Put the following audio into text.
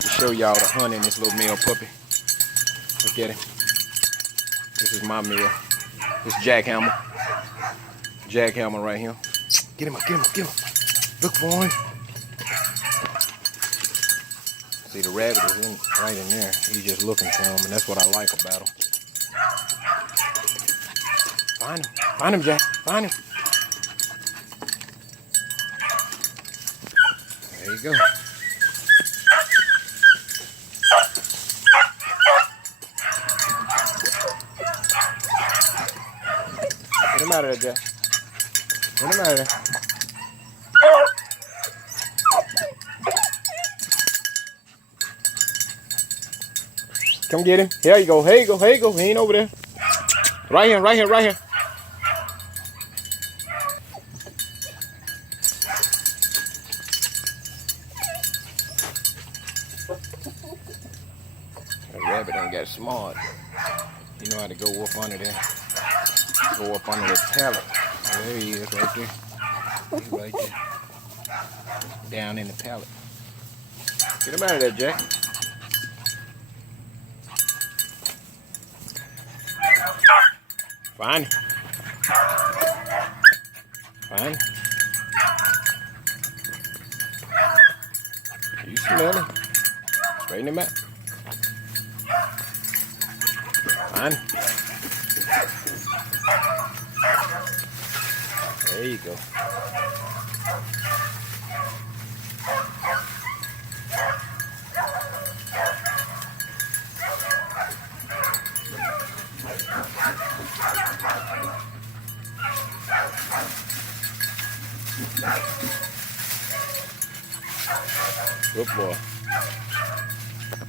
to show y'all the honey in this little male puppy. Look at him. This is my meal. This jackhammer. Jackhammer right here. Get him up, get him up, get him up. Look for him. See, the rabbit is right in there. He's just looking for him, and that's what I like about him. Find him. Find him, Jack. Find him. There you go. Get him out of there, Jack. Get him out of there. Come get him. Here you go. Here you go. Here you go. He ain't over there. Right here. Right here. Right here. That rabbit done got smart. You know how to go up under there. Go up under the pallet. Oh, there he is right there. He's right there. Down in the pallet. Get him out of there, Jack. Fine. Fine. You smell him. Straighten him out. Fine. There you go. Good boy.